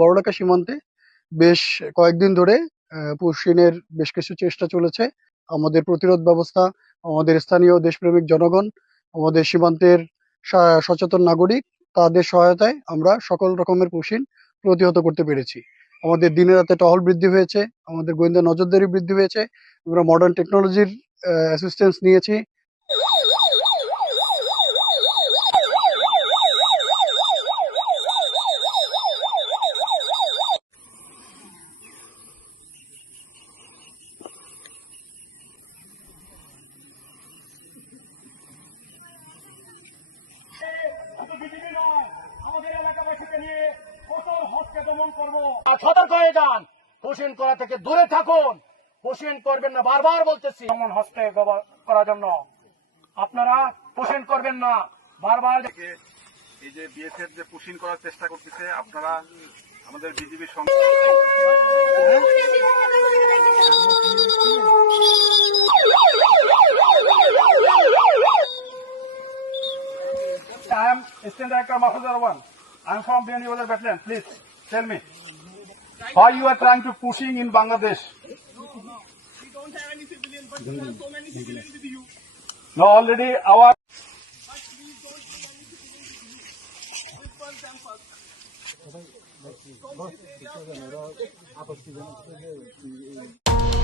বড়লেখা সীমান্তে বেশ কয়েকদিন ধরে পুশিনের বেশ কিছু চেষ্টা চলেছে। আমাদের প্রতিরোধ ব্যবস্থা, আমাদের স্থানীয় দেশপ্রেমিক জনগণ, আমাদের সীমান্তের সচেতন নাগরিক, তাদের সহায়তায় আমরা সকল রকমের পুশিন প্রতিহত করতে পেরেছি। আমাদের দিনে রাতে টহল বৃদ্ধি হয়েছে, আমাদের গোয়েন্দা নজরদারি বৃদ্ধি হয়েছে। আমরা মডার্ন টেকনোলজির অ্যাসিস্ট্যান্স নিয়েছি। সতর্ক হয়ে যান, পুশিন করা থেকে দূরে থাকুন। পুশিন করবেন না, বারবার বলতেছি। এমন হস্তে করার জন্য আপনারা পুশিন করবেন না, বারবার। এই যে বিএসএফ যে পুশিন করার চেষ্টা করতেছে, আপনারা আমাদের বিজিবির সঙ্গে I am Assistant Director Mahfuzur Rahman. I am from BND Battalion. Please tell me why you are trying to pushing in Bangladesh. We don't have any civilian, but there are so many civilians with you. No, already our. But please don't bring any civilians with you. Disperse them first. So,